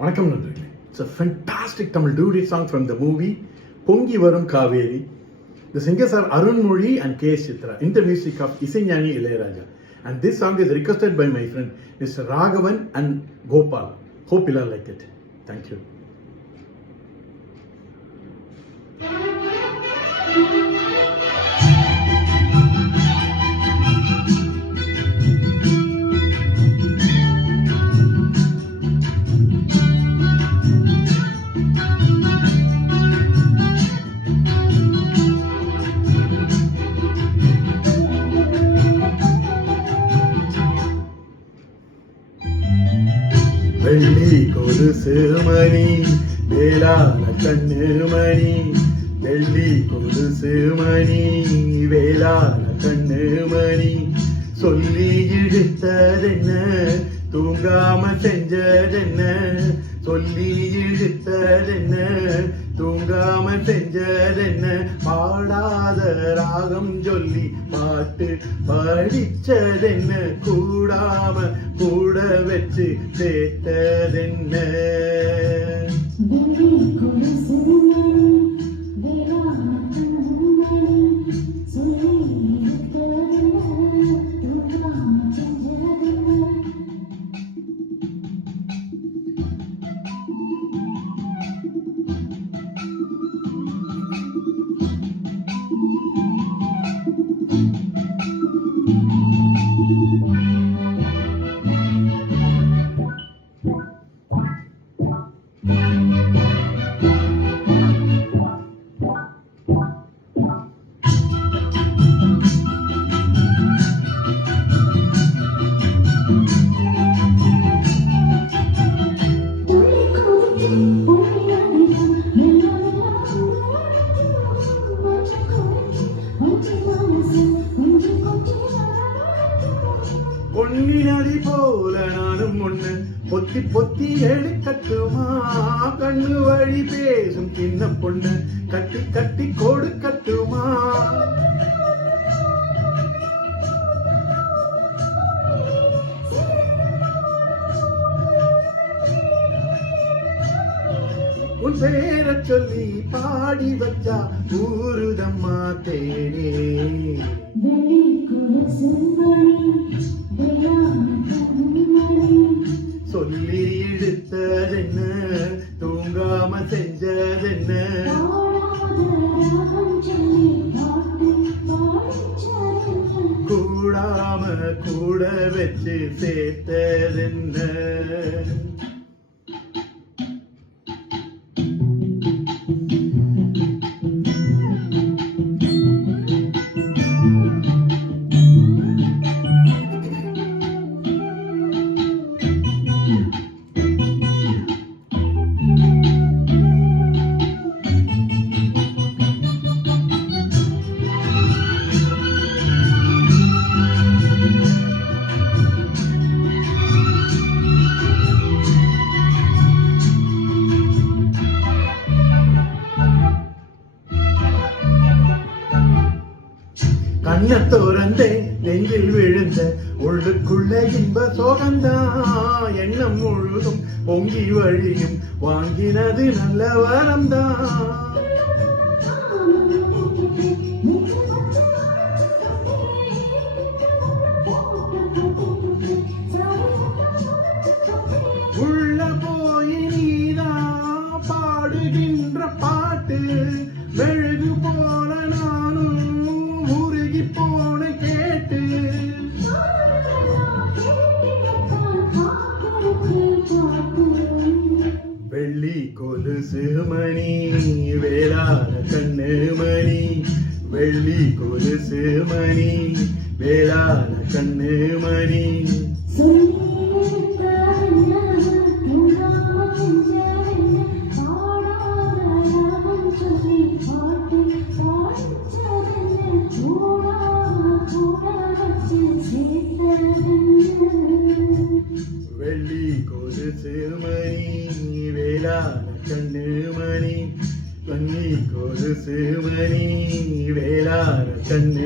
வணக்கம் நண்பர்களே. It's a fantastic Tamil duet song from the movie Pongi Varum Kaveri. The singers are Arun Mozhi and K. Chitra in the music of Isaignani Ilayaraja. And this song is requested by my friend Mr. Raghavan and Gopal. Hope you'll like it. Thank you. வெள்ளி கொலுசு மணி வேளான கண்ணு மணி, வெள்ளி கொலுசு மணி வேளான கண்ணு மணி, சொல்லி இழுத்ததென்ன தூங்காம செஞ்சதென்ன, சொல்லி இழுத்ததென்ன தூங்காம செஞ்சதென்ன, பாடாத ராகம் சொல்லி பாட்டு படிச்சதென்ன, கூடாம கூட வச்சு சேர்த்ததென்ன. பொன்னி நதி போல நானும் ஒண்ணு பொத்தி பொத்தி எடுக்கட்டுமா, கண்ணு வழி பேசும் சின்ன பொண்ணு கட்டி கட்டி கொடுக்கட்டுமா, உன் பேர சொல்லி பாடி வச்சா ஊருதம்மா தேனே. சொல்லி இழுத்ததென்ன தூங்காம செஞ்சதென்ன, கூடாம கூட வச்சு சேர்த்ததென்ன. கண்ண தோறந்தே நெஞ்சில் விழுந்த உள்ளுக்குள்ள இன்ப சோகந்தான், எண்ணம் முழுதும் பொங்கி வழியும் வாங்கினது நல்ல வரம்தான். உள்ள போய் நீதான் பாடுகின்ற பாட்டு, மெழுகு போல நானும் உருகி போன கேட்டு, வெள்ளி கொலுசு மணி வேளான கண்ணு மணி, வெள்ளி கொலுசு மணி வேளான கண்ணு மணி, வெள்ளி கொலுசு மணி வேளான கண்ணு மணி, வெள்ளி கொலுசு மணி வேளான கண்ணு